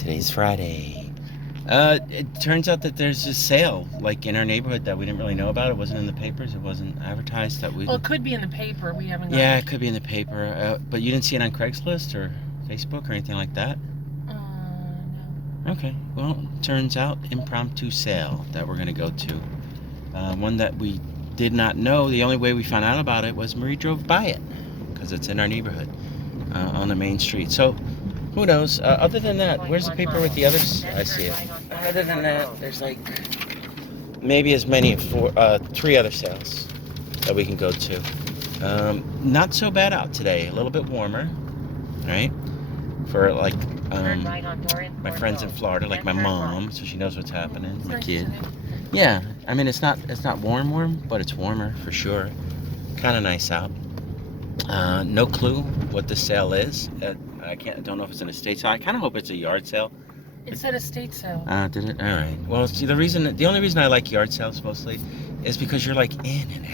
Today's Friday. It turns out that there's a sale, like, in our neighborhood that we didn't really know about. It wasn't in the papers. It wasn't advertised. Well, it could be in the paper. We haven't. Yeah, it could be in the paper. But you didn't see it on Craigslist or Facebook or anything like that? No. Okay. Well, turns out impromptu sale that we're gonna go to. One that we did not know. The only way we found out about it was Marie drove by it because it's in our neighborhood on the main street. So who knows? Other than that, where's the paper with the others? I see it. Other than that, there's like maybe as many as 3 other sales that we can go to. Not so bad out today. A little bit warmer, right? For like my friends in Florida, like my mom, so she knows what's happening. My kid. Yeah, I mean it's not warm, but it's warmer for sure. Kind of nice out. No clue what the sale is. I don't know if it's an estate sale. I kind of hope it's a yard sale. It said estate sale. Did it? All right. Well, see, the only reason I like yard sales mostly is because you're like in and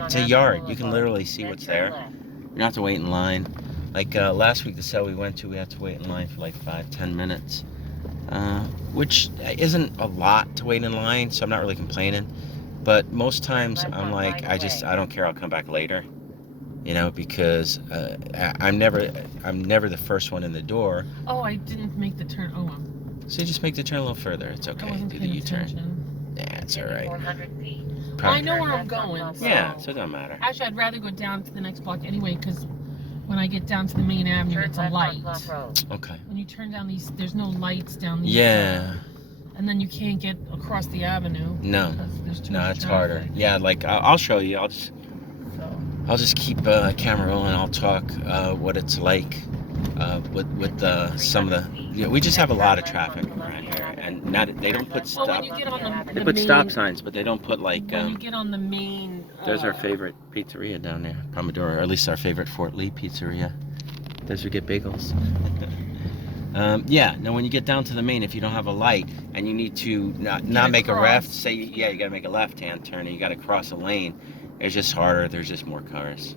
out. It's a yard. You can literally see what's there. You don't have to wait in line. Like last week, the sale we went to, we had to wait in line for like 5-10 minutes, which isn't a lot to wait in line, so I'm not really complaining. But most times I'm like, I don't care. I'll come back later. You know, because I'm never the first one in the door. Oh, I didn't make the turn. Oh, so you just make the turn a little further. It's okay. Do the U-turn. Yeah, it's all right. I know where I'm going. So. Yeah, so it doesn't matter. Actually, I'd rather go down to the next block anyway, because when I get down to the main avenue, it's a light. Okay. When you turn down these, there's no lights down these. Yeah. And then you can't get across the avenue. No. There's too no, much it's traffic. harder. Yeah, like I'll show you. I'll just keep camera rolling. I'll talk what it's like with some of the. Yeah, we just have a lot of traffic around here, and they don't put stop. Well, when you get on they put stop signs, but they don't put like. When you get on the main. There's our favorite pizzeria down there, Pomodoro, or at least our favorite Fort Lee pizzeria. There's we get bagels. Yeah. Now, when you get down to the main, if you don't have a light and you need to not make a left, say you got to make a left-hand turn and you got to cross a lane. It's just harder. There's just more cars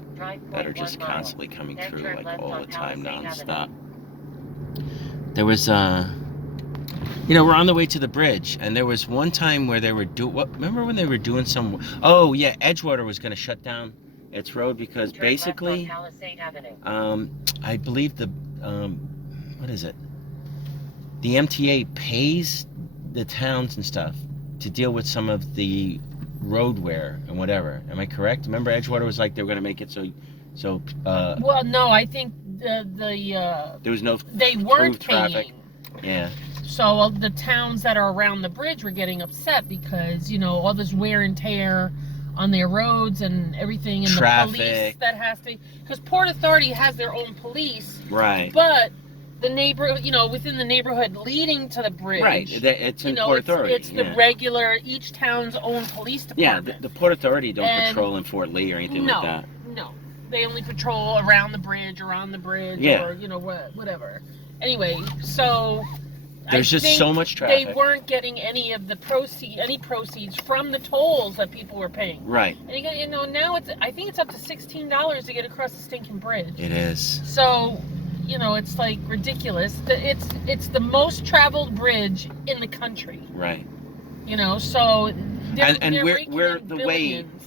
that are just constantly coming through, like all the time, non-stop. There was, we're on the way to the bridge, and there was one time where they were remember when they were doing some? Oh yeah, Edgewater was going to shut down its road because basically, I believe what is it? The MTA pays the towns and stuff to deal with some of the road wear and whatever. Am I correct? Remember Edgewater was like they were going to make it so well, no, I think there was no they weren't traffic. Yeah. So the towns that are around the bridge were getting upset because, all this wear and tear on their roads and everything, and traffic. The police that has to, because Port Authority has their own police. Right. But the within the neighborhood leading to the bridge. Right, it's in Port Authority. It's the regular, each town's own police department. Yeah, the Port Authority don't patrol in Fort Lee or anything like that. No, they only patrol around the bridge, or whatever. Anyway, so there's just so much traffic. They weren't getting any of the proceeds from the tolls that people were paying. Right. And now I think it's up to $16 to get across the stinking bridge. It is. So. It's like ridiculous. It's the most traveled bridge in the country. Right. So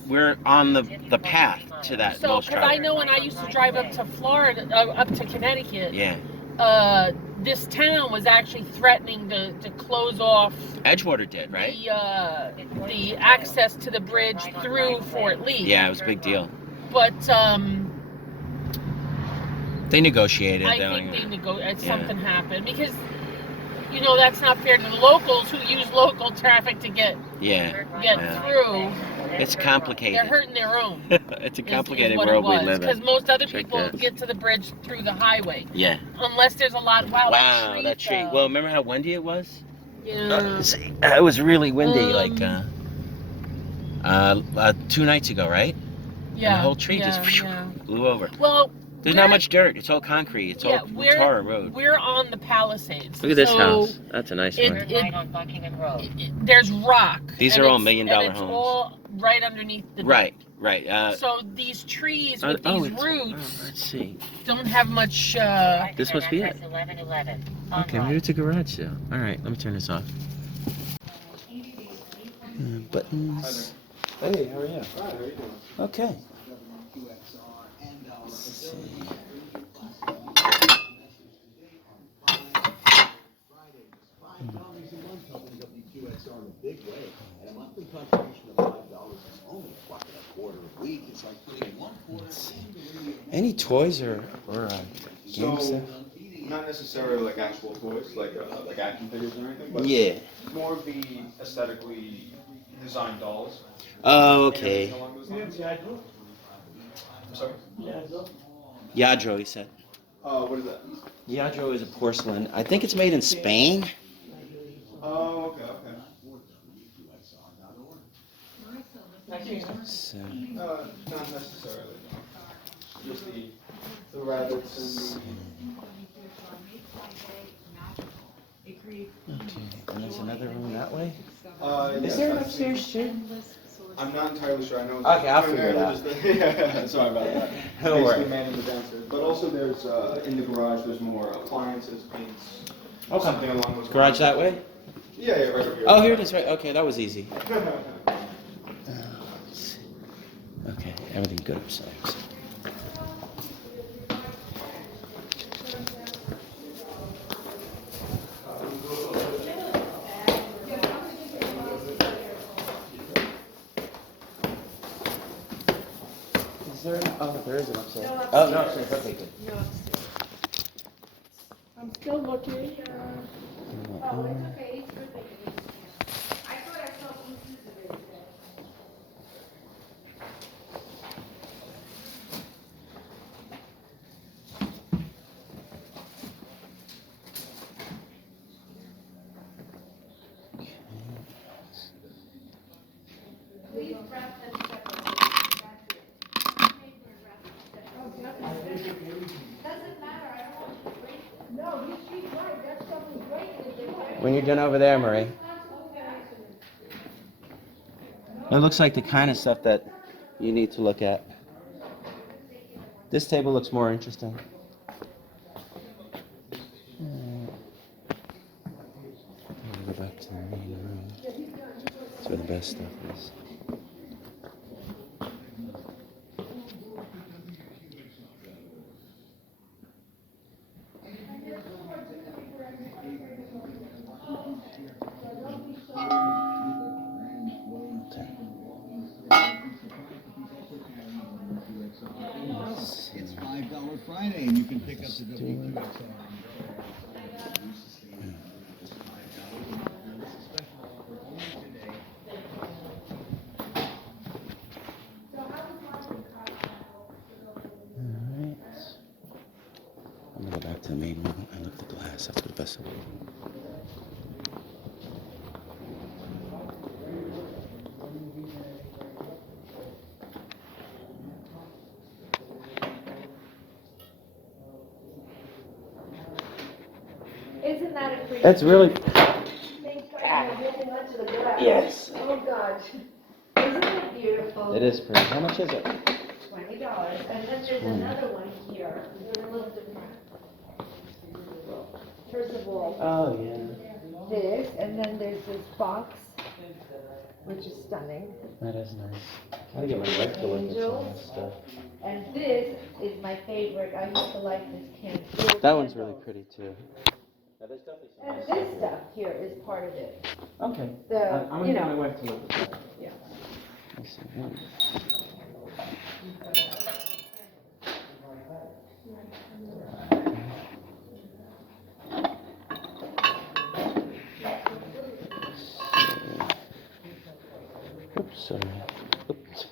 we're on the path to that. So because I know when I used to drive up to Florida, up to Connecticut. Yeah. This town was actually threatening to close off. Edgewater did, right? The access to the bridge through Fort Lee. Yeah, it was a big deal. But they negotiated. I think something happened because, that's not fair to the locals who use local traffic to get through. It's complicated. They're hurting their own. It's a complicated world we live in. Because most other people get to the bridge through the highway. Yeah. Unless there's a lot. Wow, that tree. Well, remember how windy it was? Yeah. It was really windy, 2 nights ago, right? Yeah. And the whole tree just blew over. Well. There's not much dirt. It's all concrete. It's all tar road. We're on the Palisades. Look at this house. That's a nice one. There's rock. These are all $1 million homes. It's all right underneath the Right. Right. So these trees with these roots let's see. don't have much. This must be it. Okay, maybe it's a garage sale. All right, let me turn this off. Buttons. Hey, how are you? Hi, how are you doing? Okay. Let's see. Any toys or games? So, not necessarily like actual toys, like action figures or anything, but Yeah. more of the aesthetically designed dolls. Oh, okay. I'm sorry? Yadro, he said. What is that? Yadro is a porcelain. I think it's made in Spain. Oh, okay. So, Not necessarily. Just the rabbits and okay, and there's another room that way? Is yes, there an upstairs too? I'm not entirely sure. I know. Okay, I'll figure it out. Yeah, sorry about that. Don't worry. Basically, man in the downstairs. But also, there's in the garage. There's more appliances, paints, Okay. something along those lines. Garage that way? Yeah, right over here. Oh, here it is, right. Okay, that was easy. Okay, everything good upstairs. Is there an, oh, there is an upstairs. No, Oh, no, upstairs. upstairs. Okay, good. No, upstairs. I'm still looking. Oh, it's okay. It's good that you didn't. I thought I saw pieces of it. Please wrap them separately. That's it. Oh, doesn't matter. I don't want to break them. No, she's right. That's something great. When you're done over there, Marie. It looks like the kind of stuff that you need to look at. This table looks more interesting. I'll go back to the main room. That's where the best stuff is. It's $5 Friday, and you can pick up the W2XR. Alright. I'm gonna go back to the main room and look at the glass. That's the best of it. Isn't that a pretty? That's really. Yes. Oh, gosh. Isn't it beautiful? It is pretty. How much is it? $20. And then there's another one here. They're a little different. First of all, Oh, yeah. this, and then there's this box, which is stunning. That is nice. I gotta get my wife to look at some of this stuff. And this is my favorite. I used to like this can. That one's really pretty too. Yeah, there's definitely some And nice this stuff stuff here is part of it. here. Okay. The, I'm gonna you get my know, wife to look at that. yeah. Let's see. Oops, sorry. Oops.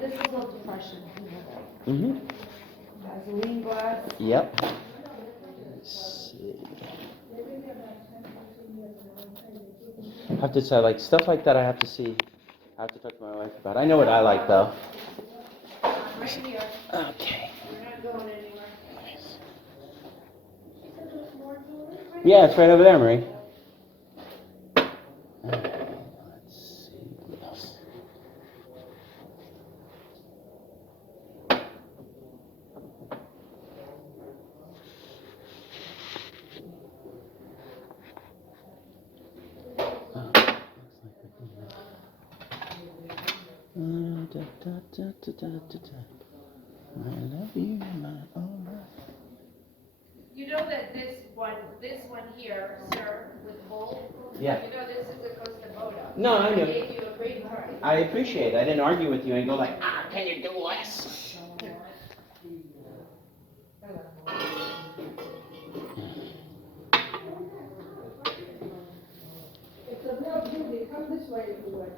This is all depression. Mm-hmm. Vaseline glass. Yep. Let's see. I have to say, like, stuff like that I have to see. I have to talk to my wife about. I know what I like, though. Right here. Okay. We're not going anywhere. Yeah, it's right over there, Marie. Let's see what else. I love you, my oh my. You know that this one here, sir, with bull? Yeah. You know this is a Costa Boda. No, I I know. gave you a green card. I appreciate it. I didn't argue with you and go like, can you do less? It's a real beauty. Come this way if you would.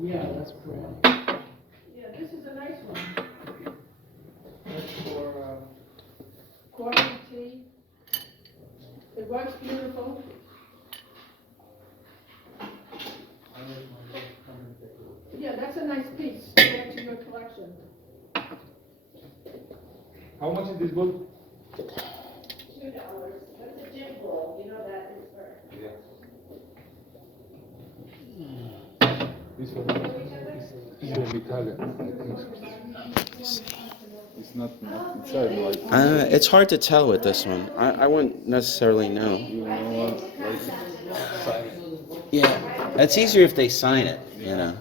Yeah, that's pretty. Yeah, this is a nice one. That's for, Quality tea. It works beautiful. Yeah, that's a nice piece to add to your collection. how much is this book? $2. That's a gym ball. You know that is for. Yeah. This one? It's gonna be Italian, I think so. It's not inside, like. It's hard to tell with this one. I wouldn't necessarily know. You know what? Like, sign it. Yeah, it's easier if they sign it, you know.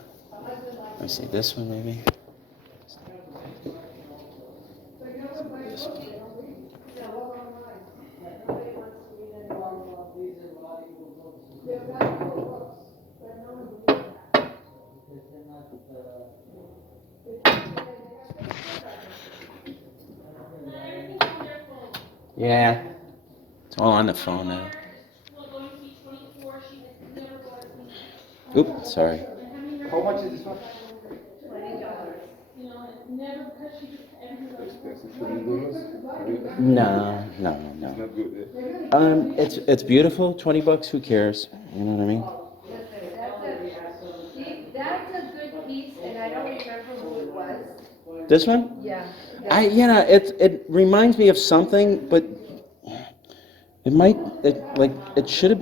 Let me see, this one maybe? Yeah, it's all on the phone now. Oops, sorry. How much is this one? $20? No. It's not good, eh? It's beautiful. $20. Who cares? You know what I mean? That's a good piece, and I don't remember who it was. This one? Yeah. It reminds me of something, but it should have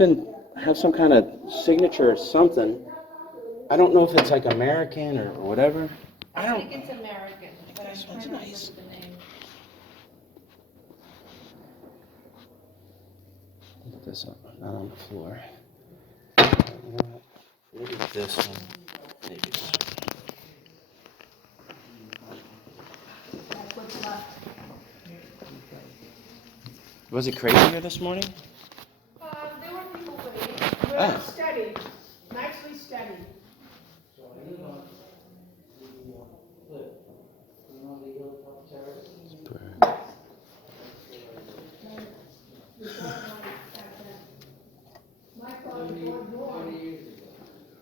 have some kind of signature or something. I don't know if it's like American or whatever. I think it's American, but I'm This trying one's to remember nice. the name. Put this up, not on the floor. You know what? Maybe this one. Maybe this one. That's what's left. Was it crazier this morning? There were people waiting. We're Oh. steady, nicely steady. My father bought more.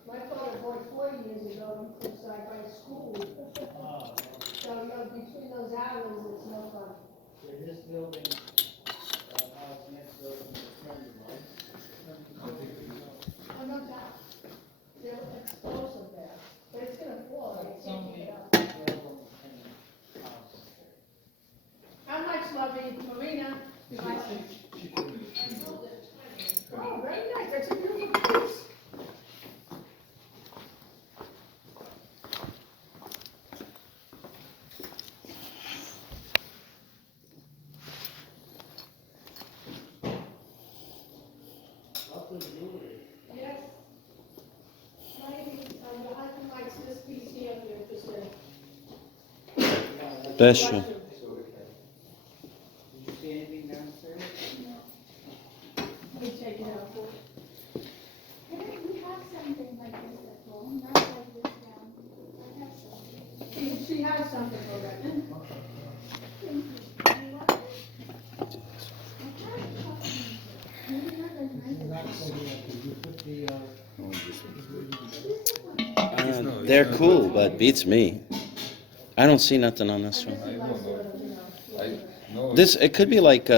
My father bought 40 years ago because I went to school. So, between those hours, it's no fun. This building, house next building is friendly, right? Oh, no doubt. They're explosive there, but it's gonna fall, I can't keep it up. How much, lovely Marina? Oh, very nice, that's a beautiful piece. Yes. Maybe, I can like this piece here if you're interested. Bless you. Did you see anything downstairs? Let me take it out for you. We have something like this at home, not like this down. I have something. She has something already. Thank you. I love it. I tried to talk to you. Maybe not as nice as this. Did you put the, They're cool, but beats me. I don't see nothing on this one. No, This it could be like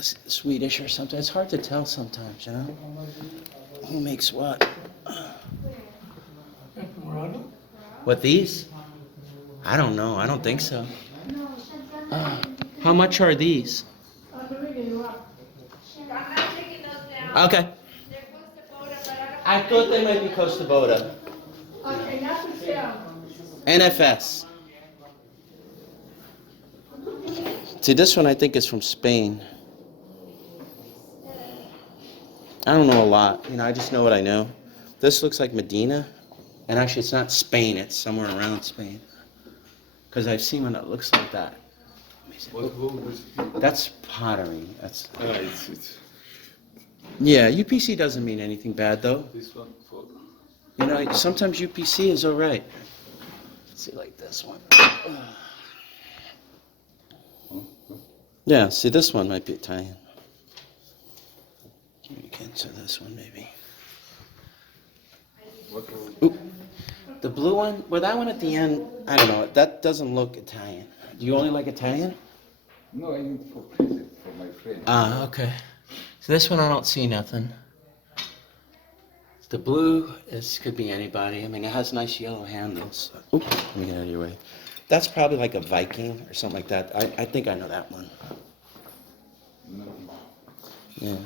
Swedish or something. It's hard to tell sometimes, you know. Who makes what? What these? I don't know. I don't think so. No, shut down. How much are these? Marina, you're up. Shut I'm not taking those down. Okay. They're Costa Boda, but I thought they might be Costa Boda. Okay, that's what's down. NFS. See, this one I think is from Spain. I don't know a lot. You know, I just know what I know. This looks like Medina. And actually, it's not Spain. It's somewhere around Spain. Because I've seen one that looks like that. What was it? That's pottery. That's. It's Yeah, UPC doesn't mean anything bad though. this one for. You know, sometimes UPC is all right. Let's see, like this one. Yeah, see, this one might be Italian. Communicant to this one, maybe. What was Ooh, the blue one, well, that one at the end, I don't know, that doesn't look Italian. Do you only like Italian? No, I need for present for my friend. Ah, okay. So this one I don't see nothing. The blue, this could be anybody. I mean, it has nice yellow handles. Oop, let me get out of your way. That's probably like a Viking or something like that. I think I know that one. No. Yeah.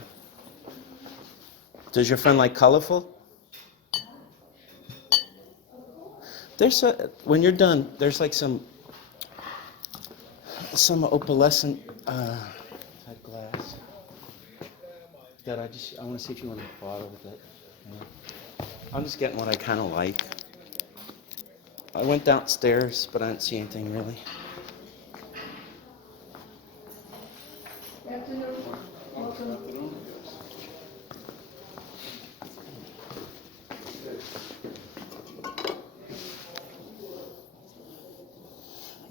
Does your friend like colorful? There's when you're done, there's like some opalescent type glass that I want to see if you want to bother with it. Yeah. I'm just getting what I kind of like. I went downstairs, but I didn't see anything really.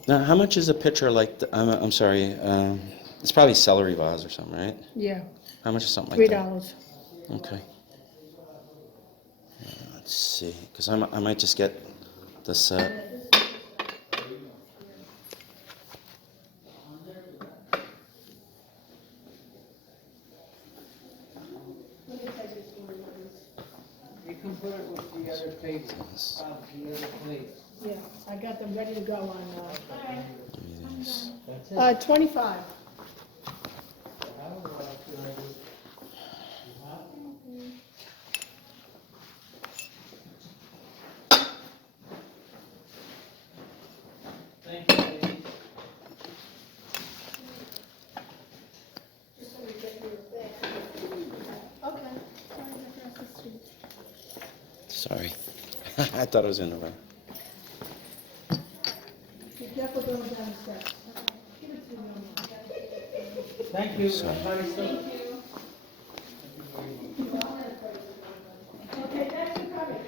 Now, how much is a picture like? I'm sorry. It's probably celery vase or something, right? Yeah, How much is something like that? $3. Okay. Let's see, because I might just get the set. You can put it with the other table, the other plate. Yeah, I got them ready to go on, That's it. 25. Thank you, ladies. Okay. Sorry. I thought I was in the way. Be careful going down the steps. Give it to me. Thank you. Sorry. Everybody still- Okay, thanks for coming.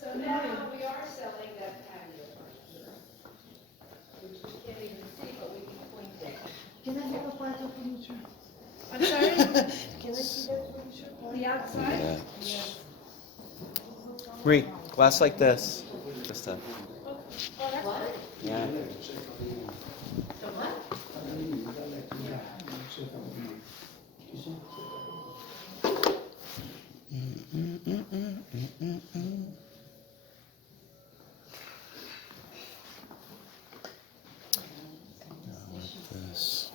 So now we are selling that patio furniture, which we can't even see, but we can point at. Can I have a photo furniture? I'm sorry? Can I see that furniture? The outside? Yeah. Yes. Marie, glass like this. Just a. What? Yeah. The what? This.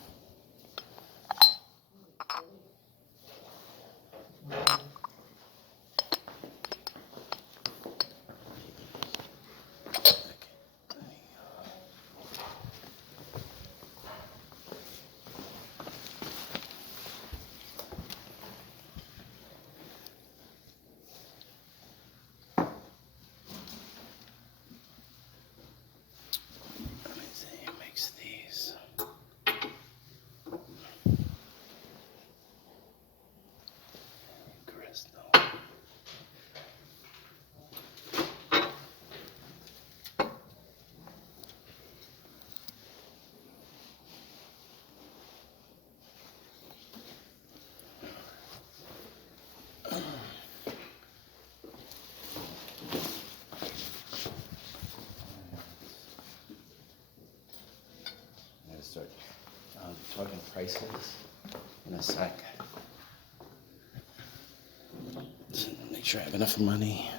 Let me see who makes these. start talking prices in a sec. Make sure I have enough money.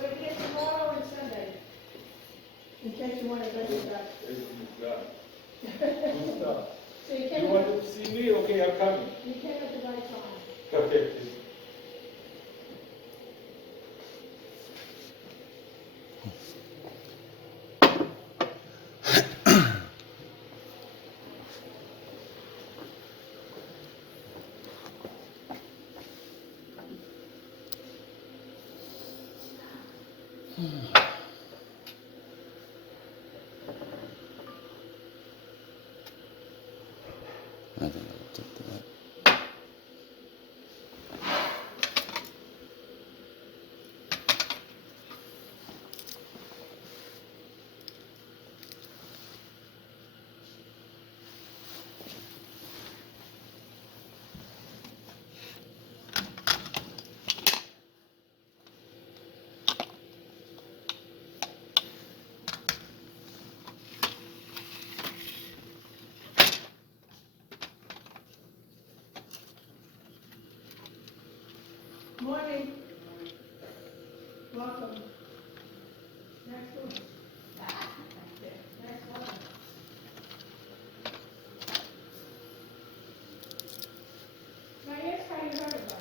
We're here tomorrow and Sunday. In case you want to go to that. So you You came, want to see me? Okay, I'm coming. you came at the right time. Okay. I think I'll take that. Morning. Welcome. Next one. Next one. Now, here's how you heard of us.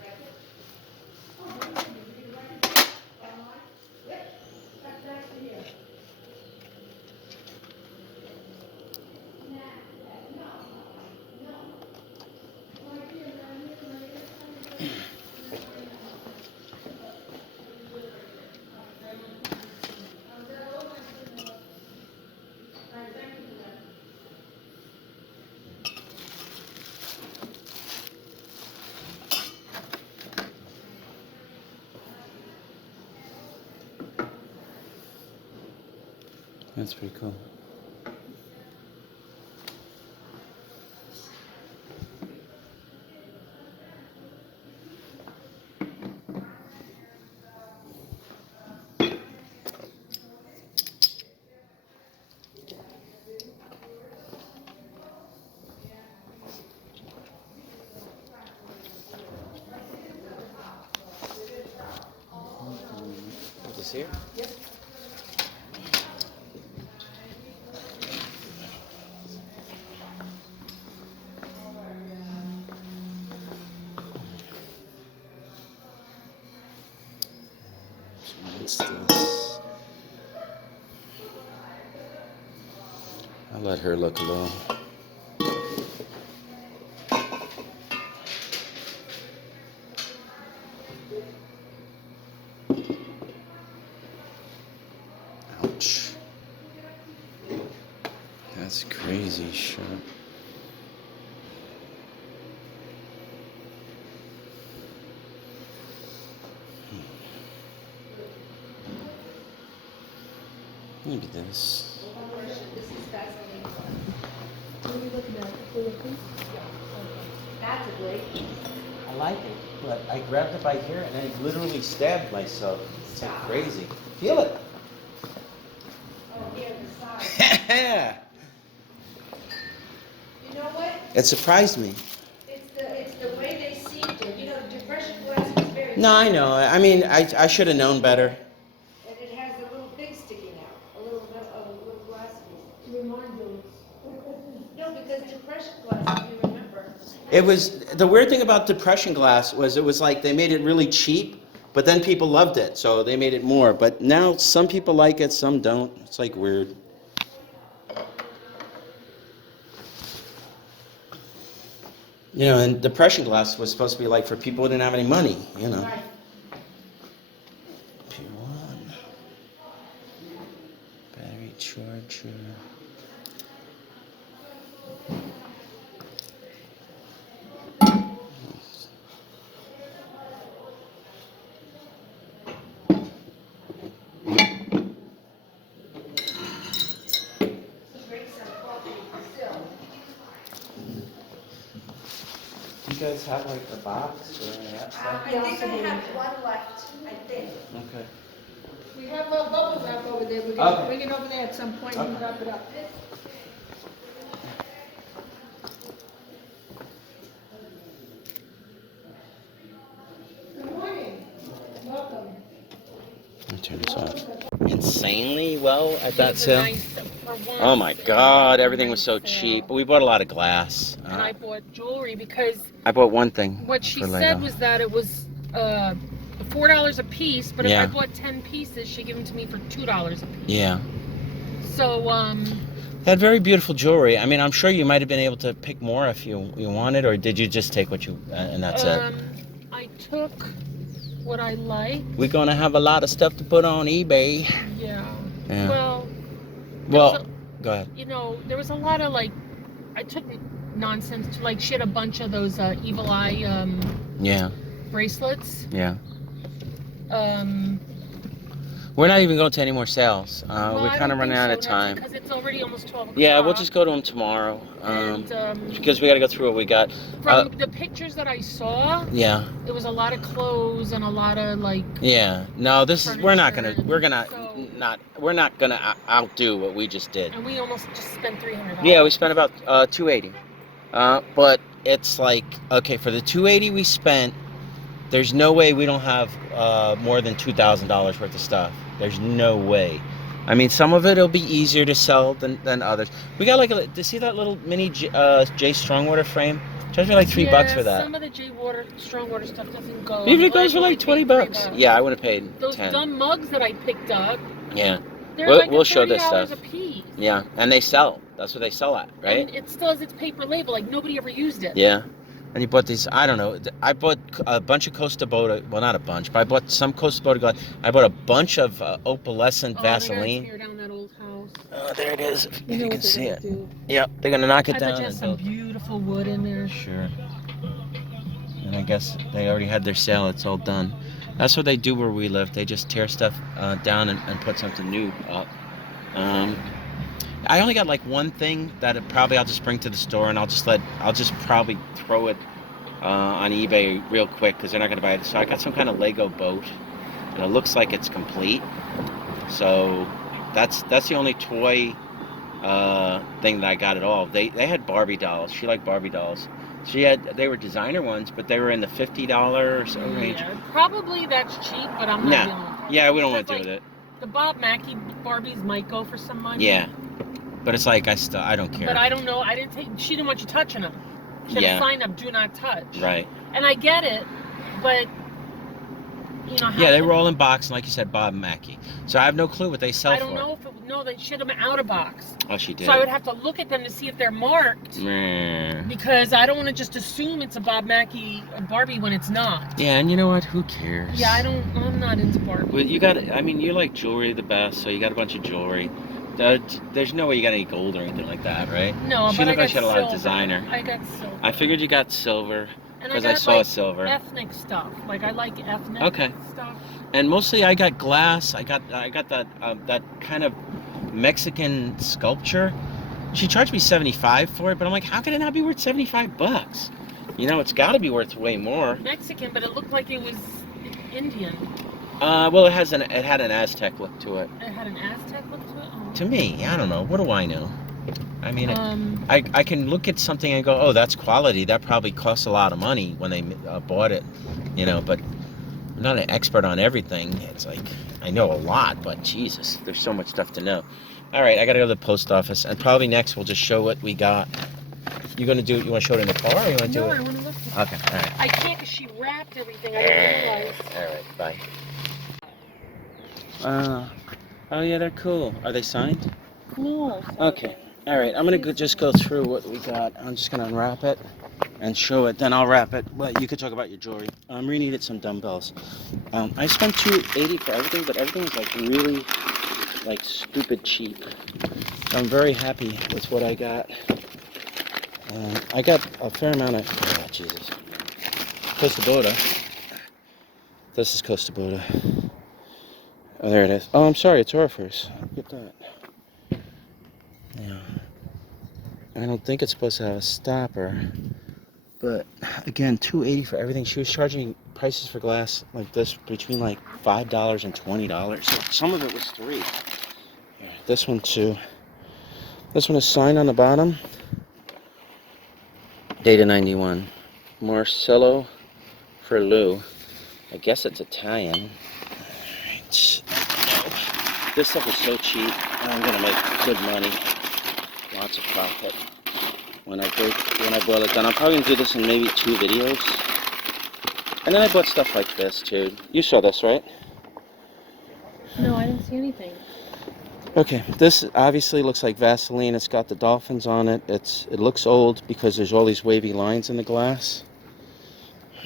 Record? Oh, very good. You read the record online? Yep. That's nice to hear. That's pretty cool. Put this here? Yep. What's this? I'll let her look alone. Ouch. That's crazy, Shupp. Maybe this. This is fascinating. What are you looking at? That's a blade. I like it, but I grabbed it by here and I literally stabbed myself. It's like crazy. Feel it. Oh, here, the side. Yeah. You know what? It surprised me. It's the way they seeped it. You know, depression glass is very. No, I know. I mean, I should have known better. And it has a little thing sticking out, a little glass piece. To remind you. No, because depression glass, if you remember. It was, the weird thing about depression glass was it was like they made it really cheap, but then people loved it, so they made it more. But now some people like it, some don't. It's like weird. You know, and depression glass was supposed to be like for people who didn't have any money, you know. Right. P1. Battery charger. Do you guys have like a box or that stuff? I think I have one left, I think. Okay. We have a bubble wrap over there, we're Okay. gonna bring it over there at some point and Okay. wrap it up. Good morning, welcome. Let me turn this off. Insanely well at that It was sale. nice for once. Oh my God, everything was so cheap. But we bought a lot of glass. And I bought jewelry because I bought one thing. what she for said Lego. was that it was $4 a piece, but Yeah. if I bought 10 pieces, she'd give them to me for $2 a piece. Yeah. So, They had very beautiful jewelry. I mean, I'm sure you might have been able to pick more if you wanted, or did you just take what you, and that's it? I took what I like. We're gonna have a lot of stuff to put on eBay. Yeah. Yeah. Well, Well, go ahead. you know, there was a lot of like, I took nonsense to like, she had a bunch of those evil eye Yeah. bracelets. Yeah. We're not even going to any more sales. We're kind of running out of time. Because it's already almost 12 o'clock. Yeah, we'll just go to them tomorrow. And, Because we got to go through what we got. from the pictures that I saw, Yeah. it was a lot of clothes and a lot of like. Yeah. No, this is. We're not gonna. Furniture, We're gonna so- not. We're not gonna outdo what we just did. And we almost just spent $300. Yeah, we spent about $280. But it's like, okay, for the $280 we spent, there's no way we don't have more than $2,000 worth of stuff. There's no way. I mean, some of it'll be easier to sell than others. We got like to see that little mini J Strongwater frame. Charged me like $3 for that. Some of the Strongwater stuff doesn't go. Even it goes for Only like 20 paid bucks. $3. Yeah, I would have paid Those 10. dumb mugs that I picked up, Yeah. they're We'll- like we'll show this $30 stuff. a piece. Yeah, and they sell. That's what they sell at, right? And it still has its paper label, like nobody ever used it. Yeah. And you bought these, I don't know, I bought a bunch of Costa Boda, well, not a bunch, but I bought some Costa Boda glass. I bought a bunch of opalescent Vaseline. They're gonna tear down that old house. Oh, there it is, if You you know can what see they're it. gonna do. Yep, they're going to knock it I down. bet you have and some build. beautiful wood in there. Sure. And I guess they already had their sale, it's all done. That's what they do where we live. They just tear stuff down and put something new up. I only got like one thing that probably I'll just bring to the store, and I'll just probably throw it on eBay real quick because they're not going to buy it. So I got some kind of Lego boat, and it looks like it's complete. So that's the only toy thing that I got at all. They had Barbie dolls. She liked Barbie dolls. They were designer ones, but they were in the $50 or so range. Yeah, probably that's cheap, but I'm not dealing with it. Yeah, we don't want to Because, deal with it. The Bob Mackie Barbies might go for some money. Yeah, but it's like I don't care. But I don't know. She didn't want you touching them. She had Yeah. a sign up, do not touch. Right. And I get it, but you know how Yeah, they were all in box, and like you said, Bob Mackie. So I have no clue what they sell I for. don't know if they ship them out of box. Oh, she did. So I would have to look at them to see if they're marked. Meh. Because I don't want to just assume it's a Bob Mackie Barbie when it's not. Yeah, and you know what? Who cares? Yeah, I'm not into Barbie. Well, you like jewelry the best, so you got a bunch of jewelry. There's no way you got any gold or anything like that, right? No, She but looked I got like she had a lot of silver. designer. I got silver. I figured you got silver And because I got, saw like, silver. ethnic stuff. Like I like ethnic Okay. stuff. And mostly I got glass. I got that kind of Mexican sculpture. She charged me $75 for it, but I'm like, how can it not be worth $75? You know, it's got to be worth way more. Mexican, but it looked like it was Indian. Well, it had an Aztec look to it. It had an Aztec look to it. Oh. To me, I don't know. What do I know? I mean, I I can look at something and go, oh, that's quality. That probably costs a lot of money when they bought it, you know. But I'm not an expert on everything. It's like I know a lot, but Jesus, there's so much stuff to know. All right, I gotta go to the post office, and probably next we'll just show what we got. You want to show it in the car, or you want to do no, it? I want to look at it. Okay, all right. I can't because she wrapped everything. I didn't realize. All right, bye. Oh yeah, they're cool. Are they signed? No. Okay. All right, I'm gonna just go through what we got. I'm just gonna unwrap it and show it. Then I'll wrap it. Well, you could talk about your jewelry. Marie needed some dumbbells. I spent $280 for everything, but everything is like really, like stupid cheap. So I'm very happy with what I got. I got a fair amount of. Oh Jesus. Costa Boda. This is Costa Boda. Oh, there it is. Oh, I'm sorry, it's Orpheus. Look at that. Yeah. I don't think it's supposed to have a stopper. But again, $280 for everything. She was charging prices for glass like this between like $5 and $20. So some of it was $3. Yeah, this one too. This one is signed on the bottom. Data 91. Marcello for Lou. I guess it's Italian. Alright. This stuff is so cheap. I'm gonna make good money. Lots of profit. When I boil it down, I'm probably gonna do this in maybe 2 videos. And then I bought stuff like this too. You saw this, right? No, I didn't see anything. Okay, this obviously looks like Vaseline. It's got the dolphins on it. It looks old because there's all these wavy lines in the glass.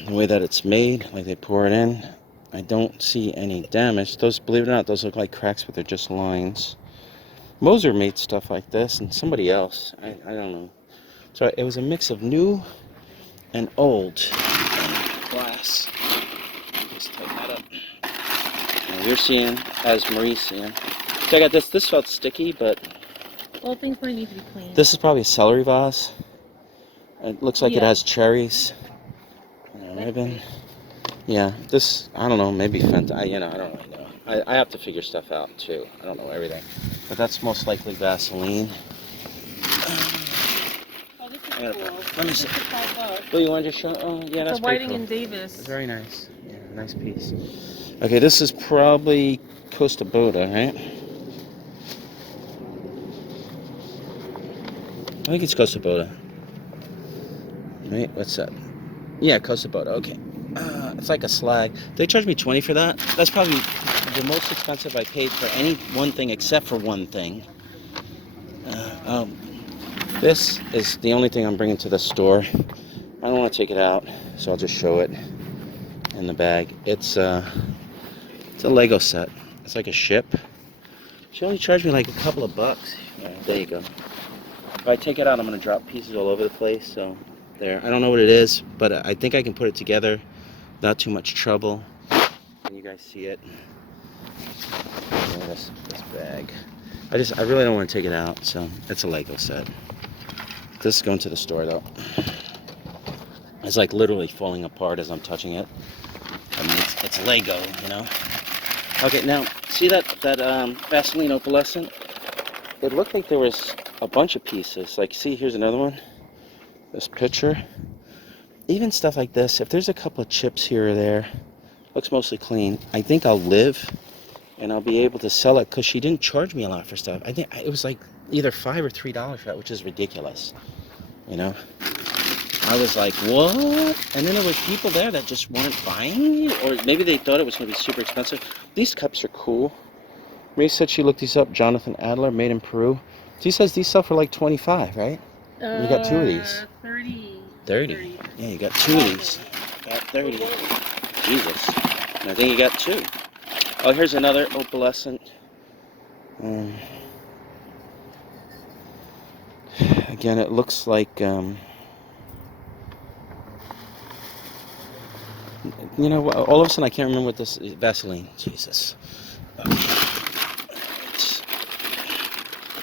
The way that it's made, like they pour it in, I don't see any damage. Those, believe it or not, those look like cracks, but they're just lines. Moser made stuff like this, and somebody else. I don't know. So it was a mix of new and old glass. Just tighten that up. And you're seeing, as Marie's seeing. So I got this. This felt sticky, but Well, things might need to be cleaned. this is probably a celery vase. It looks like it Yeah. has cherries. And a ribbon. Yeah, this, I don't know, maybe Fenton. I don't really know. I have to figure stuff out too. I don't know everything. But that's most likely Vaseline. Oh, this is I gotta cool. put- let me see. This is $5. Oh, you want to show? Oh, yeah, It's that's a pretty Whiting cool. and Davis. Very nice. Yeah, nice piece. Okay, this is probably Costa Boda, right? I think it's Costa Boda. Right, what's that? Yeah, Costa Boda, okay. It's like a slag. They charged me $20 for that. That's probably the most expensive I paid for any one thing except for one thing. This is the only thing I'm bringing to the store. I don't want to take it out, so I'll just show it in the bag. It's a Lego set. It's like a ship. She only charged me like a couple of bucks. There you go. If I take it out, I'm going to drop pieces all over the place, so there. I don't know what it is, but I think I can put it together without too much trouble. Can you guys see it? Yeah, this bag. I really don't want to take it out, so it's a Lego set. This is going to the store though. It's like literally falling apart as I'm touching it. I mean, it's Lego, you know. Okay, now see that Vaseline opalescent? It looked like there was a bunch of pieces. Like, see, here's another one. This picture. Even stuff like this. If there's a couple of chips here or there, looks mostly clean. I think I'll live, and I'll be able to sell it because she didn't charge me a lot for stuff. I think it was like either $5 or $3 for that, which is ridiculous. You know. I was like, what? And then there were people there that just weren't buying it, or maybe they thought it was going to be super expensive. These cups are cool. Marie said she looked these up. Jonathan Adler, made in Peru. She says these sell for like $25, right? You got 2 of these. 30. 30. Yeah, you got 2 of these. Got 30. Jesus. And I think you got 2. Oh, here's another opalescent. Again, it looks like, you know, all of a sudden I can't remember what this is. Vaseline. Jesus.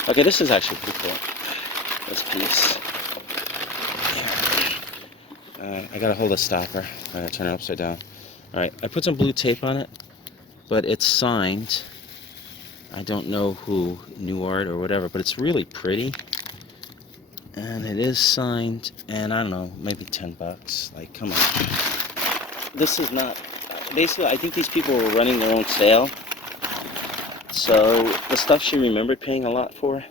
Okay, this is actually pretty cool. This piece. I gotta hold a stopper. I gotta turn it upside down. Alright, I put some blue tape on it, but it's signed. I don't know who, New Art or whatever, but it's really pretty. And it is signed, and I don't know, maybe 10 bucks. Like, come on. This is not, basically, I think these people were running their own sale. So, the stuff she remembered paying a lot for,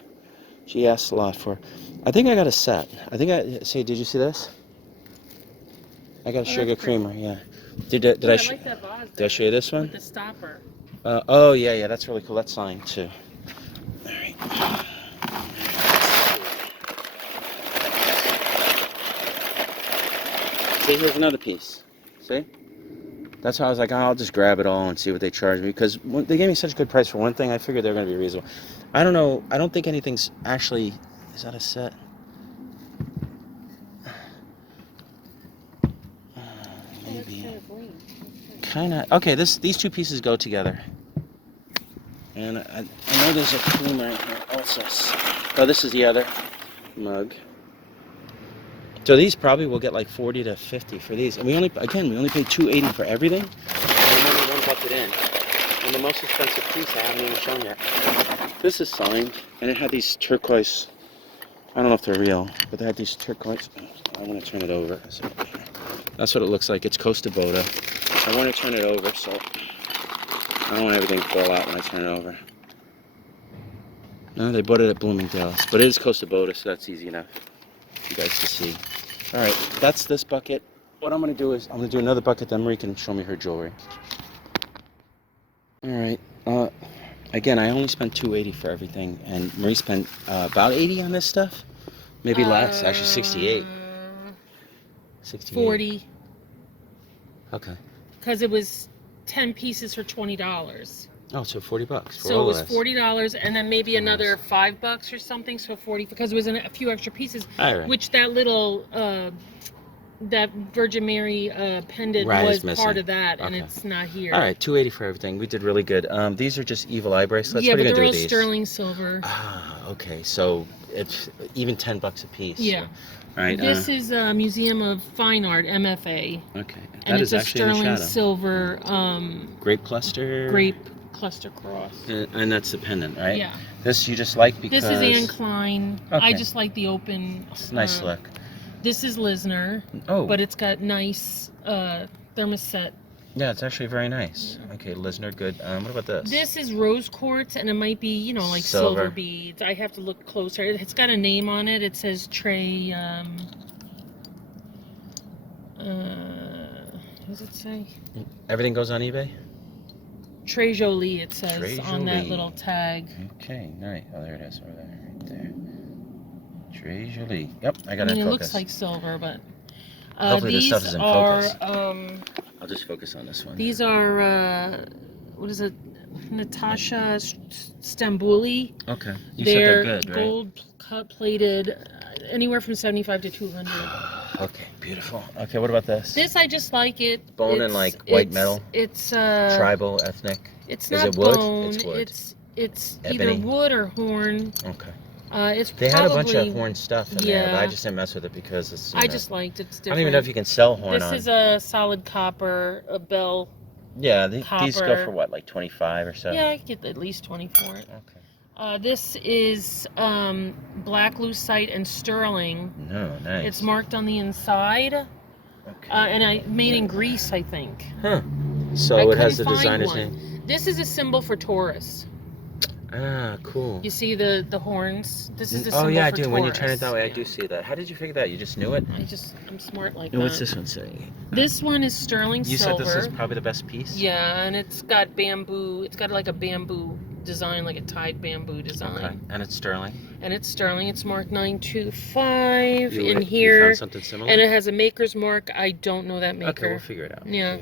she asked a lot for. I think I got a set. Did you see this? I got a sugar creamer, yeah. Did I like that vase did I show you this one? with the stopper. Oh, yeah, that's really cool. That's signed, too. Alright. See, here's another piece. See? That's how I was like, oh, I'll just grab it all and see what they charge me. Because they gave me such a good price for one thing, I figured they're going to be reasonable. I don't know. I don't think anything's actually... Is that a set? Maybe. Kind of. Okay, these two pieces go together. And I know there's a plume right here. Also, oh, this is the other mug. So these probably will get like 40 to 50 for these. And we only paid $2.80 for everything. And I'm only one bucket in. And the most expensive piece I haven't even shown yet. This is signed, and it had these turquoise. I don't know if they're real, but they had these turquoise. I want to turn it over. So that's what it looks like. It's Costa Boda. I want to turn it over, so I don't want everything to fall out when I turn it over. No, they bought it at Bloomingdale's, but it is Costa Boda, so that's easy enough for you guys to see. All right, that's this bucket. What I'm going to do is I'm going to do another bucket, then Marie can show me her jewelry. All right. Again, I only spent $2.80 for everything, and Marie spent about $80 on this stuff. Maybe less, actually 68. 68. 40. Okay. Because it was 10 pieces for $20. Oh, so $40 for So all it was of us. $40, and then maybe another $5 or something. So 40 because it was a few extra pieces. All right. Which that little that Virgin Mary pendant was part of that, and it's not here. All right, $2.80 for everything. We did really good. These are just evil eye bracelets. Yeah, what are but you they're gonna all do with these? sterling silver. Ah, okay. So it's even $10 a piece. Yeah. All right. This is a Museum of Fine Art, MFA. Okay. And That it's is a actually in the sterling shadow. silver Grape cluster. grape cluster cross. And that's the pendant, right? Yeah. This you just like because... This is Anne Klein. I Okay. just like the open. It's a nice look. This is Lisner. Oh. But it's got nice thermoset. Yeah, it's actually very nice. Okay, Lisner, good. What about this? This is rose quartz, and it might be, you know, like silver beads. I have to look closer. It's got a name on it. It says Trey. What does it say? Everything goes on eBay? Trey Jolie, it says Trey on that Jolie. little tag. Okay, nice. Oh, there it is. Over there, right there. Trey Jolie. Yep, I got it. It Focus. looks like silver, but Hopefully this these stuff is in are. focus. I'll just focus on this one. These are. What is it? Natasha Stambouli. Okay. You They're said they're good, right? gold cut plated, anywhere from 75 to 200. Okay, beautiful. Okay, what about this? This I just like it. Bone and like white metal. It's Tribal, ethnic. It's Is not it wood? bone. It's wood. It's Ebony. either wood or horn. Okay. It's They probably, had a bunch of horn stuff in there, but yeah. I just didn't mess with it because it's. I just liked it. It's I different. don't even know if you can sell horn This on. is a solid copper, a bell. Yeah, these go copper. for what, like 25 or so? Yeah, I get at least 20 for it. Okay. This is black lucite and sterling. No, nice. It's marked on the inside, Okay. and I made in Greece, I think. Huh. So I it has the couldn't find designer's one. name. This is a symbol for Taurus. Ah, cool. You see the horns? This is the Oh symbol yeah, I for do. Taurus. When you turn it that way, I Yeah. do see that. How did you figure that? You just knew it? I'm smart like No, that. what's this one say? This one is sterling You silver. said this is probably the best piece? Yeah, and it's got bamboo. It's got like a bamboo design, like a tied bamboo design. Okay. And it's sterling? And it's sterling. It's marked 925 You in You here. found something similar? And it has a maker's mark. I don't know that maker. Okay, we'll figure it out. Yeah.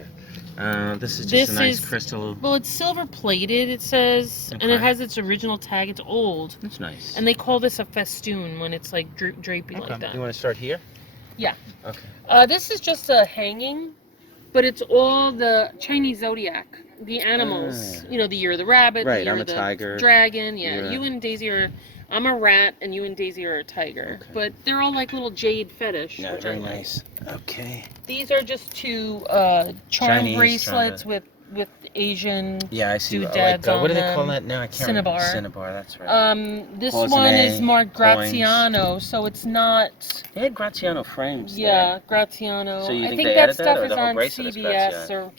This is just This a nice is- crystal. Well, it's silver plated, it says, and it Okay. has its original tag. It's old. That's nice. And they call this a festoon when it's like drapey like that. You want to start here? Yeah. Okay. This is just a hanging, but it's all the Chinese zodiac, the animals. You know, the year of the rabbit, Right, the year I'm of a the tiger. dragon. Yeah, You're a- you and Daisy are. I'm a rat, and you and Daisy are a tiger. Okay. But they're all like little jade fetish. Yeah, which I very like. nice. Okay. These are just two charm Chinese bracelets charm. with Asian. Yeah, I see. Doodads Like, what do on they call them. that now? I can't Cinnabar. remember. Cinnabar, that's right. This Cloisonne, one is marked coins. Graziano, so it's not. They had Graziano frames. Yeah, Graziano. So you I think think they that added that, stuff or is the whole on bracelet is CBS, Graziano? or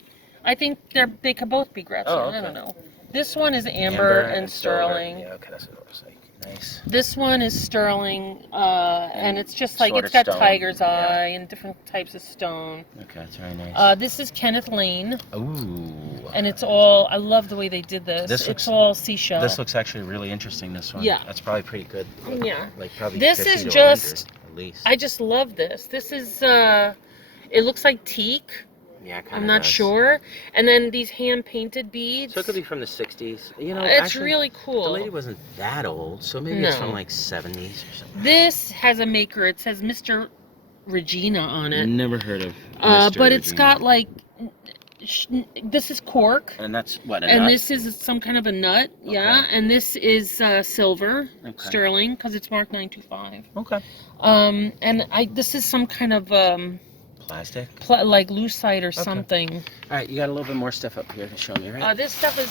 I think they could both be Graziano. Oh, okay. I don't know. This one is amber and silver. sterling. Yeah, okay, that's what it looks like. Nice. This one is sterling, and it's just like Sort it's of got stone, tiger's yeah. eye and different types of stone. Okay, that's very nice. This is Kenneth Lane, Ooh. and it's all. I love the way they did this. This It's looks- all seashell. This looks actually really interesting, this one. Yeah. That's probably pretty good. Yeah. Like probably This 50 is to just- 100 at least. I just love this. This is It looks like teak. Yeah, kind of. I'm not sure. And then these hand-painted beads. So it could be from the 60s. You know, It's actually, really cool. the lady wasn't that old, so maybe it's from like 70s or something. This has a maker. It says Mr. Regina on it. Never heard of Mr. But it's Regina. got like, this is cork. And that's what, a and nut? This is some kind of a nut, Okay. yeah. And this is silver, Okay. sterling, because it's marked 925. Okay. And this is some kind of Plastic? like lucite or something. All right, you got a little bit more stuff up here to show me, right? This stuff is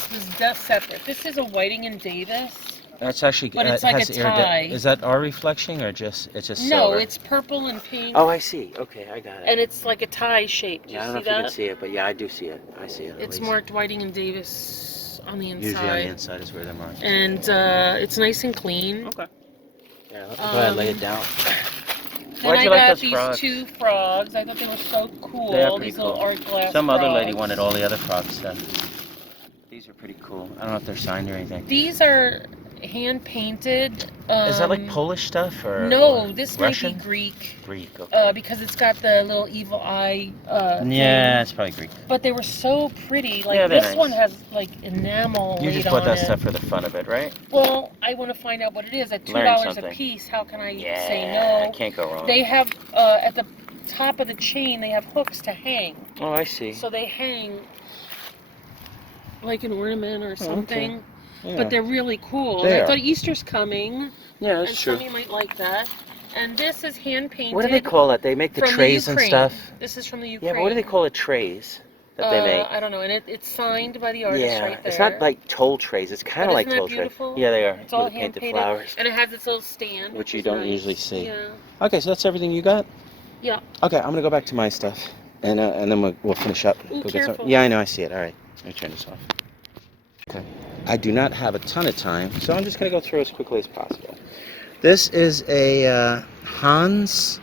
separate. This is a Whiting and Davis. That's actually, But it's like has a tie. Is that our reflection or just No, silver? it's purple and pink. Oh, I see. Okay, I got it. And it's like a tie shape. Do Yeah, I you don't know see if you that? can see it, but yeah, I do see it. I see it. at It's least. marked Whiting and Davis on the inside. Usually on the inside is where they're marked. And it's nice and clean. Okay. Yeah, go ahead, lay it down. Then Why'd I you like got those these frogs? 2 frogs. I thought they were so cool. They are pretty These little cool. art glass Some other lady frogs. wanted all the other frogs stuff. These are pretty cool. I don't know if they're signed or anything. These are hand painted. Is that like Polish stuff or? No, or this Russian? might be Greek. Greek. Okay. Because it's got the little evil eye. Yeah, it's probably Greek. But they were so pretty. Like Yeah, they're this nice. one has like enamel. You just laid bought on that it. stuff for the fun of it, right? Well, I want to find out what it is. At Learn $2 a something. piece, how can I Yeah, say no? can't go wrong. They have at the top of the chain, they have hooks to hang. Oh, I see. So they hang like an ornament or something. Okay. Yeah. But they're really cool. They And I are. thought Easter's coming. Yeah, And that's true. some of you might like that. And this is hand painted. What do they call it? They make the from trays and Ukraine. stuff. This is from the Ukraine. Yeah, but what do they call it? Trays that they make? I don't know. And it's signed by the artist Yeah, right there. it's not like toll trays. It's kind of But like isn't that toll trays. beautiful? Yeah, they are. It's all With the hand painted painted. flowers. And it has its little stand. Which you is don't nice. usually see. Yeah. Okay, so that's everything you got? Yeah. Okay, I'm gonna go back to my stuff, and then we'll finish up. Ooh, Go get some. careful. Yeah, I know, I see it. All right, let me turn this off. Okay, I do not have a ton of time, so I'm just gonna go through as quickly as possible. This is a Hans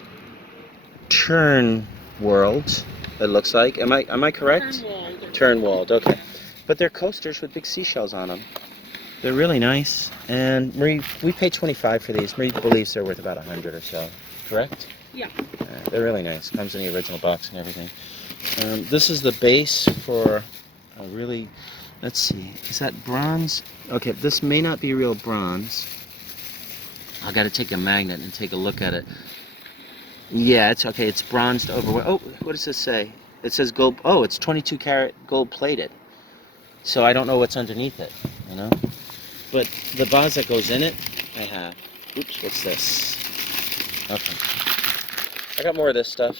Turn World. It looks like. Am I correct? Turnwald. Okay, but they're coasters with big seashells on them. They're really nice, and Marie, we paid $25 for these. Marie believes they're worth about $100 or so. Correct? Yeah. They're really nice. Comes in the original box and everything. This is the base for a really, let's see, is that bronze? Okay, this may not be real bronze. I got to take a magnet and take a look at it. Yeah, it's okay. It's bronzed over. Oh, what does this say? It says gold. Oh, it's 22 karat gold plated. So I don't know what's underneath it, you know. But the vase that goes in it, I have. Oops, what's this? Okay. I got more of this stuff.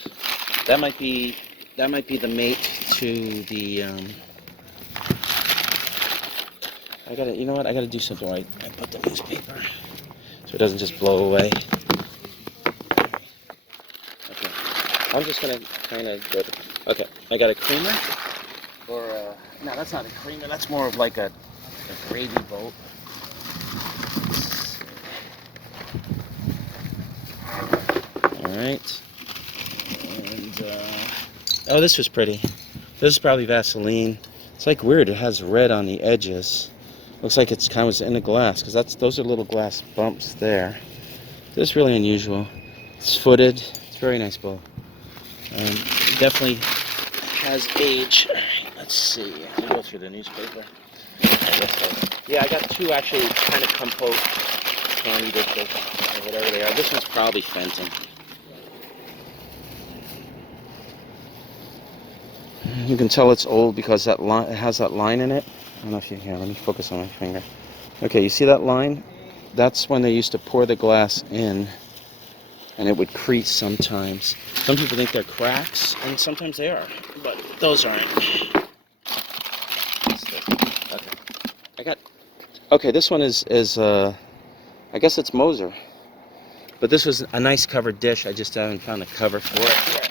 That might be the mate to the you know what? I gotta do something right. I put the newspaper so it doesn't just blow away. Okay. I'm just gonna kind of go. Okay. I got a creamer. Or no, that's not a creamer. That's more of like a gravy boat. All right. And oh, this was pretty. This is probably Vaseline. It's like weird. It has red on the edges. Looks like it's kind of in the glass because those are little glass bumps there. This is really unusual. It's footed. It's a very nice bowl. Definitely has age. Let's see. I'll go through the newspaper. Yeah, I got 2 actually kind of compote candy dishes or whatever they are. This one's probably Fenton. You can tell it's old because that line, it has that line in it. I don't know if you can. Let me focus on my finger. Okay, you see that line? That's when they used to pour the glass in, and it would crease sometimes. Some people think they're cracks, and sometimes they are, but those aren't. Okay. Okay, this one is I guess it's Moser. But this was a nice covered dish. I just haven't found a cover for it.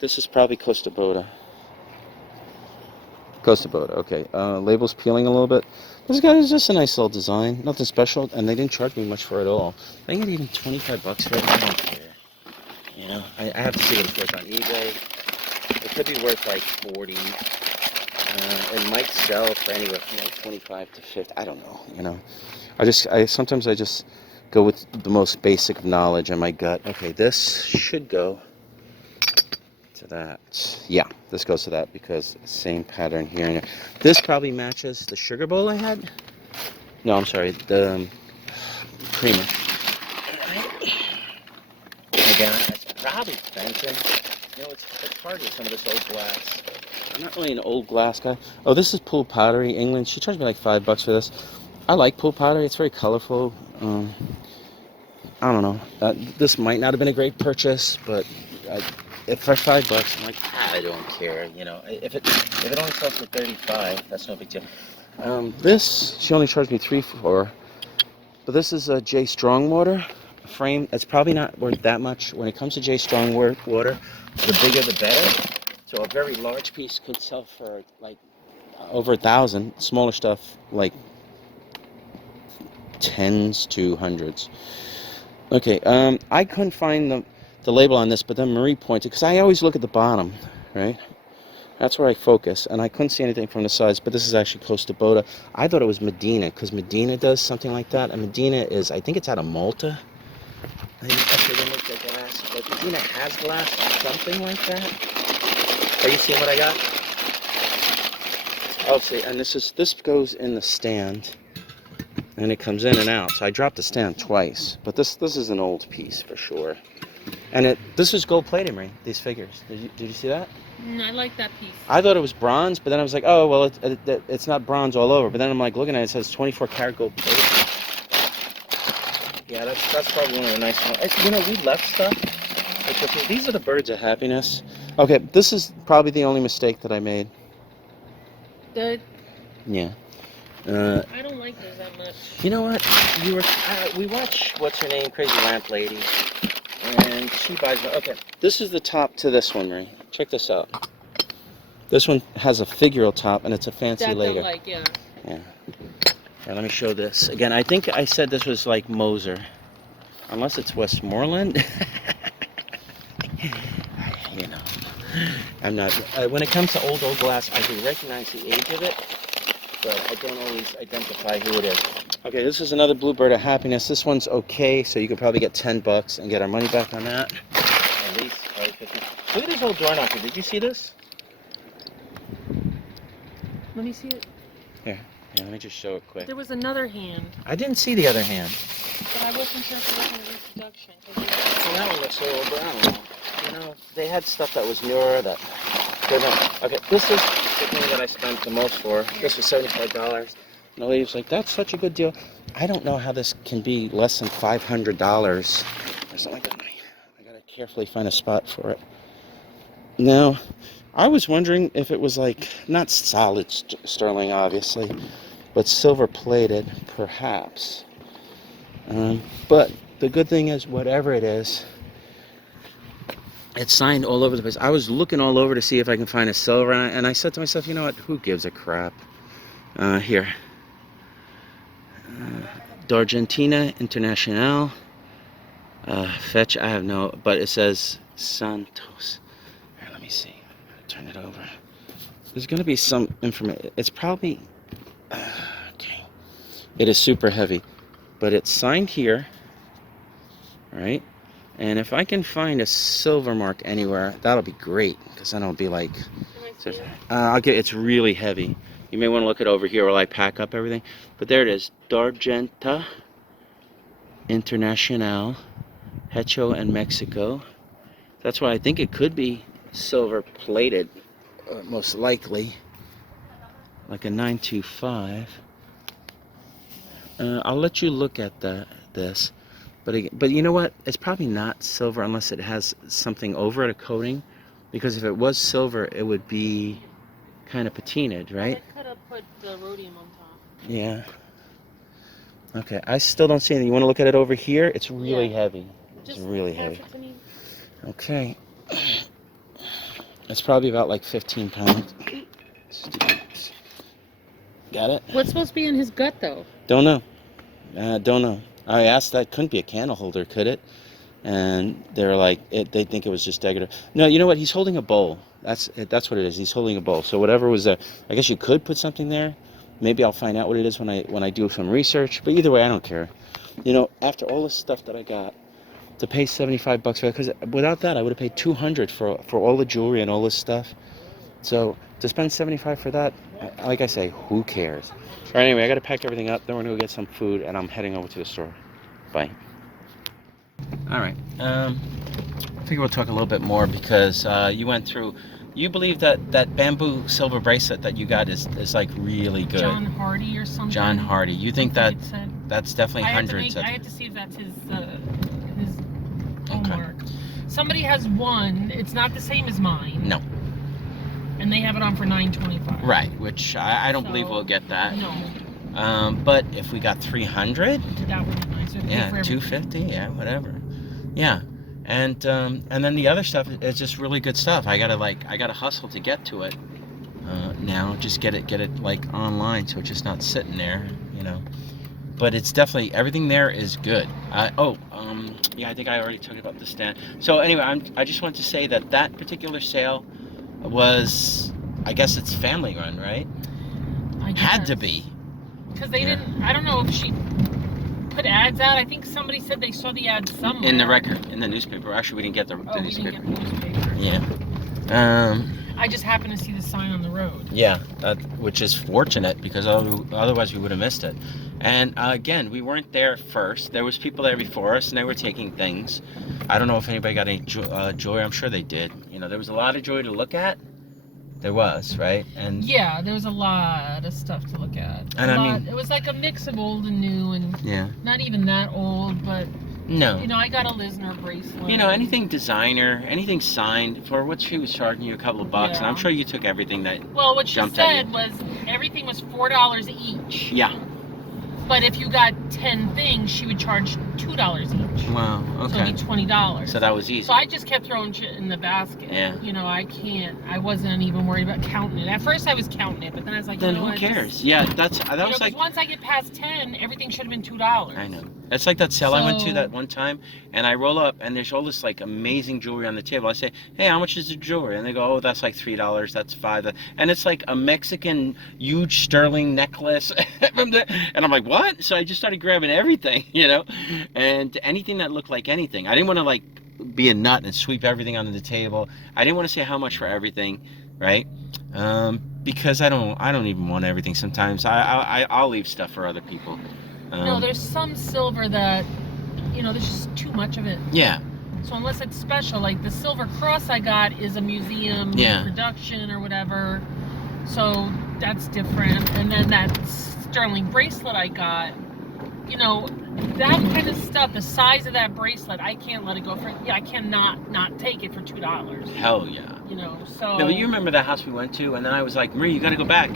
This is probably Costa Boda. Okay. Label's peeling a little bit. This guy is just a nice little design. Nothing special, and they didn't charge me much for it at all. I get even $25 for it. I don't care. You know, I have to see what it's worth on eBay. It could be worth like 40. It might sell for anywhere from like 25 to 50. I don't know. You know, sometimes I just go with the most basic of knowledge and my gut. Okay, this should go to that. Yeah, this goes to that because same pattern here. This probably matches the sugar bowl I had. No, I'm sorry, the creamer. Again, it's probably Trenton. You know, it's hard with some of this old glass. I'm not really an old glass guy. Oh, this is pool pottery, England. She charged me like $5 for this. I like pool pottery. It's very colorful. I don't know. This might not have been a great purchase, but if for $5, I'm like, I don't care. You know, if it only sells for $35, that's no big deal. This she only charged me $3 for, but this is a J Strong water frame. It's probably not worth that much. When it comes to J Strong water, the bigger the better. So a very large piece could sell for like over 1,000. Smaller stuff like tens to hundreds. Okay, I couldn't find the label on this, but then Marie pointed, because I always look at the bottom, right? That's where I focus, and I couldn't see anything from the sides, but this is actually Costa Boda. I thought it was Medina, because Medina does something like that, and Medina is, I think it's out of Malta. I think that's where they make their glass, but Medina has glass, something like that. Are you seeing what I got? Oh, see, and this goes in the stand. And it comes in and out. So I dropped the stand twice. But this is an old piece for sure. And this is gold plated, Marie, these figures. Did you see that? I like that piece. I thought it was bronze, but then I was like, oh, well, it's not bronze all over. But then I'm like looking at it, it says 24 karat gold plated. Yeah, that's probably one of the nice ones. You know, we left stuff. Like, these are the birds of happiness. Okay, this is probably the only mistake that I made. Yeah. I don't like those that much. You know what? We watch what's her name, Crazy Lamp Lady, and she buys. Okay, this is the top to this one, Marie. Check this out. This one has a figural top, and it's a fancy later. Yeah. Yeah. Here, let me show this again. I think I said this was like Moser, unless it's Westmoreland. You know, I'm not. When it comes to old glass, I can recognize the age of it, but I don't always identify who it is. Okay, this is another Bluebird of Happiness. This one's okay, so you can probably get $10 and get our money back on that. At least probably 50. Look at this old door knocker. Did you see this? Let me see it. Here, let me just show it quick. There was another hand, I didn't see the other hand. but I wasn't sure if it was in the reproduction. So that one looks old, but I don't know. You know, they had stuff that was newer that... Okay, this is the thing that I spent the most for. This was $75. And the lady was like, that's such a good deal. I don't know how this can be less than $500 or something like that. I gotta carefully find a spot for it. Now, I was wondering if it was like, not solid sterling, obviously, but silver plated, perhaps. But the good thing is, whatever it is, it's signed all over the place. I was looking all over to see if I can find a silver on it, and I said to myself, you know what, who gives a crap? Here. D'Argentina International. Fetch, I have no, but it says Santos. Here, let me see. Turn it over. There's going to be some information. It's probably, okay. It is super heavy, but it's signed here, right? And if I can find a silver mark anywhere, that'll be great, because then I'll be like, it's really heavy. You may want to look it over here while I pack up everything. But there it is, D'Argenta International, Hecho and Mexico. That's why I think it could be silver plated, most likely, like a 925. I'll let you look at this. But you know what? It's probably not silver unless it has something over it, a coating. Because if it was silver, it would be kind of patinaed, right? I could have put the rhodium on top. Yeah. Okay, I still don't see anything. You want to look at it over here? It's really heavy. It's really heavy. It to me. Okay. It's probably about like 15 pounds. Got it? What's supposed to be in his gut, though? Don't know. Don't know. I asked that. Couldn't be a candle holder, could it? And they're like, they think it was just decorative. No, you know what? He's holding a bowl. That's what it is. He's holding a bowl. So whatever was there, I guess you could put something there. Maybe I'll find out what it is when I do some research. But either way, I don't care. You know, after all the stuff that I got, to pay $75 for it, because without that I would have paid $200 for all the jewelry and all this stuff. So to spend $75 for that, like I say, who cares? All right, anyway, I got to pack everything up. Then we're gonna go get some food, and I'm heading over to the store. Bye. All right. I think we'll talk a little bit more because you went through. You believe that bamboo silver bracelet that you got is like really good. John Hardy or something. John Hardy. You think that that's definitely hundreds. I had to see if that's his homework. Okay. Somebody has one. It's not the same as mine. No. And they have it on for $9.25. Right, which I don't believe we'll get that. No. But if we got 300, that would be nice. Yeah, 250. Yeah, whatever. Yeah. And then the other stuff is just really good stuff. I gotta hustle to get to it now. Just get it like online, so it's just not sitting there, you know. But it's definitely, everything there is good. Yeah, I think I already talked about the stand. So anyway, I just want to say that particular sale was, I guess it's family run, right? I guess. Had to be. Because they didn't. I don't know if she put ads out. I think somebody said they saw the ads somewhere. In the newspaper. Actually, we didn't get the newspaper. We didn't get the newspaper. Yeah. I just happened to see the sign on the road. Yeah, which is fortunate because otherwise we would have missed it. And again, we weren't there first. There was people there before us, and they were taking things. I don't know if anybody got any jewelry. I'm sure they did. You know, there was a lot of jewelry to look at. There was, right? And yeah, there was a lot of stuff to look at. And I mean, it was like a mix of old and new, and yeah, not even that old, but no. You know, I got a Lisner bracelet. You know, anything designer, anything signed for what she was charging you, a couple of bucks, and I'm sure you took everything that. Well, what she jumped at said was everything was $4 each. Yeah. But if you got 10 things, she would charge $2 each. Wow, okay. So it'd be $20. So that was easy. So I just kept throwing shit in the basket. Yeah. You know, I wasn't even worried about counting it. At first I was counting it, but then I was like, then you know who what, cares? Yeah, that was like. Once I get past 10, everything should have been $2. I know. It's like that sale I went to that one time, and I roll up, and there's all this like amazing jewelry on the table. I say, hey, how much is the jewelry? And they go, oh, that's like $3, that's $5. And it's like a Mexican huge sterling necklace. And I'm like, what? So I just started grabbing everything, you know, and anything that looked like anything. I didn't want to like be a nut and sweep everything onto the table. I didn't want to say how much for everything, right? Because I don't even want everything sometimes. I'll leave stuff for other people. No, there's some silver that, you know, there's just too much of it. Yeah. So unless it's special, like the silver cross I got is a museum production or whatever. So that's different. And then that sterling bracelet I got, you know, that kind of stuff, the size of that bracelet, I can't let it go for, I cannot not take it for $2. Hell yeah. You know, so. No, but you remember that house we went to, and then I was like, Marie, you gotta go back.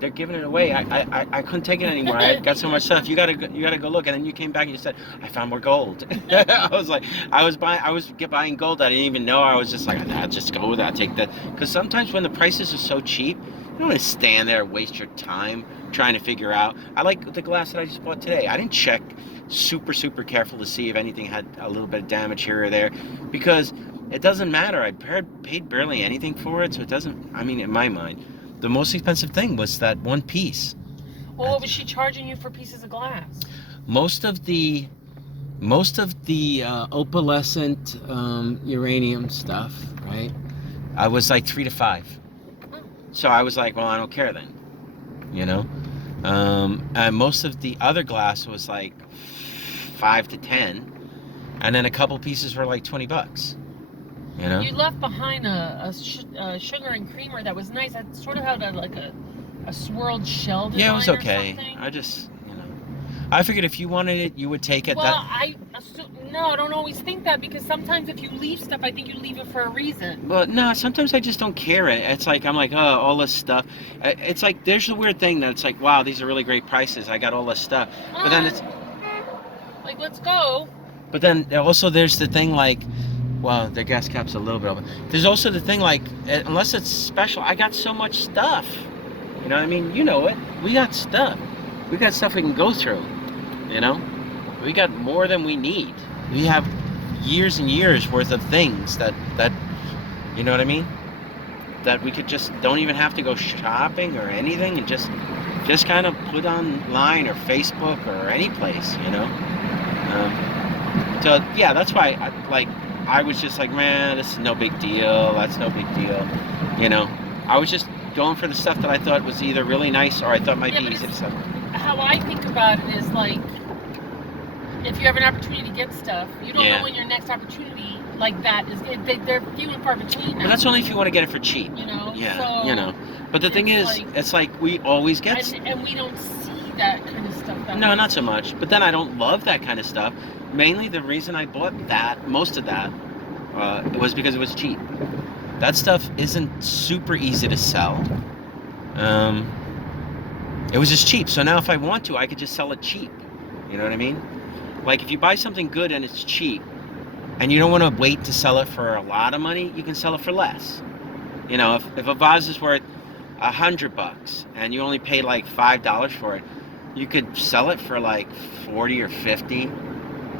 They're giving it away. I couldn't take it anymore. I got so much stuff. You gotta go look. And then you came back and you said, I found more gold. I was like, I was buying gold. I didn't even know. I was just like, I'll just go with it. I'll take that. Because sometimes when the prices are so cheap, you don't want to stand there and waste your time trying to figure out. I like the glass that I just bought today. I didn't check super careful to see if anything had a little bit of damage here or there, because it doesn't matter. I paid barely anything for it, so it doesn't. I mean, in my mind, the most expensive thing was that one piece. Well, what was she charging you for pieces of glass? Most of the opalescent uranium stuff, right? I was like 3 to 5. So I was like, well, I don't care then, you know. And most of the other glass was like 5 to 10, and then a couple pieces were like $20. You know. You left behind a sugar and creamer that was nice. That sort of had like a swirled shell design. Yeah, it was okay. I just, you know, I figured if you wanted it, you would take it. Well, no, I don't always think that, because sometimes if you leave stuff, I think you leave it for a reason. Well, no, sometimes I just don't care. It's like, I'm like, oh, all this stuff. It's like, there's a weird thing that it's like, wow, these are really great prices. I got all this stuff. But then it's like, let's go. But then also there's the thing like, well, the gas cap's a little bit open. There's also the thing like, unless it's special, I got so much stuff. You know what I mean? You know it. We got stuff. We got stuff we can go through. You know? We got more than we need. We have years and years worth of things that you know what I mean? That we could just don't even have to go shopping or anything, and just kind of put online or Facebook or any place, you know? So yeah, that's why I was just like, man, this is no big deal. That's no big deal. You know, I was just going for the stuff that I thought was either really nice or I thought might be easy to sell. How I think about it is like, if you have an opportunity to get stuff, you don't know when your next opportunity like that is. They're few and far between now. Well, that's only if you want to get it for cheap. You know. Yeah. So you know. But the thing is, it's like we always get. And we don't see that kind of stuff. No, not so much. But then I don't love that kind of stuff. Mainly the reason I bought most of that, was because it was cheap. That stuff isn't super easy to sell. It was just cheap. So now if I want to, I could just sell it cheap. You know what I mean? Like if you buy something good and it's cheap, and you don't want to wait to sell it for a lot of money, you can sell it for less. You know, if a vase is worth $100 and you only pay like $5 for it, you could sell it for like 40 or 50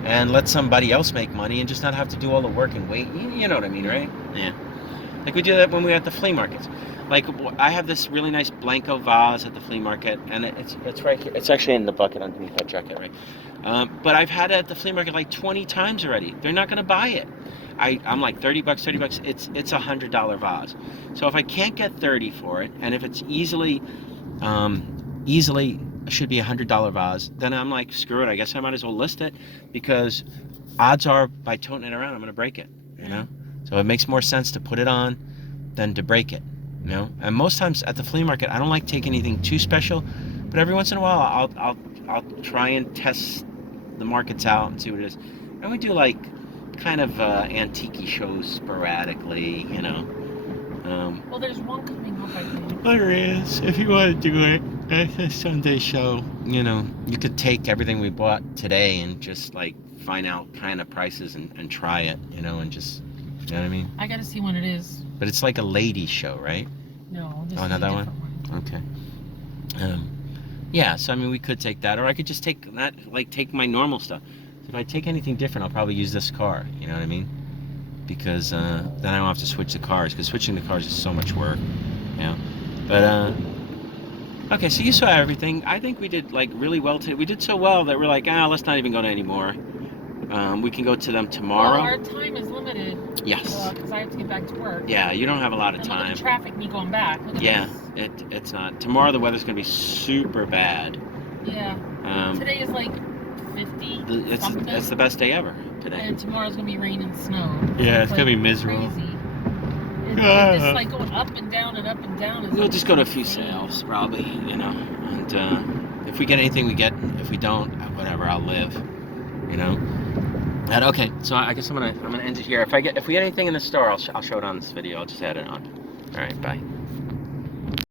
and let somebody else make money and just not have to do all the work and wait. You know what I mean, right? Yeah. Like we do that when we were at the flea markets. Like I have this really nice Blanco vase at the flea market, and it's right here. It's actually in the bucket underneath that jacket, right? But I've had it at the flea market like 20 times already. They're not gonna buy it. I'm like $30, $30. It's $100 vase. So if I can't get 30 for it, and if it's easily should be $100 vase, then I'm like, screw it. I guess I might as well list it, because odds are by toting it around, I'm gonna break it. You know. So it makes more sense to put it on than to break it, you know? And most times at the flea market, I don't like taking anything too special, but every once in a while, I'll try and test the markets out and see what it is. And we do like kind of antique shows sporadically, you know? Well, there's one coming up, I think. There is. If you want to do it, it's a Sunday show. You know, you could take everything we bought today and just like find out kind of prices and try it, you know, and just... You know what I mean? I gotta see when it is. But it's like a lady show, right? No, this oh, is not a that different one? Okay. Yeah, so I mean, we could take that, or I could just take that, like take my normal stuff. So if I take anything different, I'll probably use this car. You know what I mean? Because then I don't have to switch the cars, because switching the cars is so much work. You know? But okay, so you saw everything. I think we did like really well today. We did so well that we're like, let's not even go to any more. We can go to them tomorrow. Well, our time is limited. Yes. Because I have to get back to work. Yeah, you don't have a lot of time. Look at the traffic me going back. Yeah, it's not. Tomorrow the weather's gonna be super bad. Yeah. Today is like 50 something. It's the best day ever today. And tomorrow's gonna be rain and snow. Yeah, so it's gonna be miserable. Crazy. It's like going up and down and up and down. We'll just go to a few sales, probably, you know. And if we get anything, we get. If we don't, whatever, I'll live. You know. And okay, so I guess I'm gonna end it here. If we get anything in the store, I'll show it on this video. I'll just add it on. All right, bye.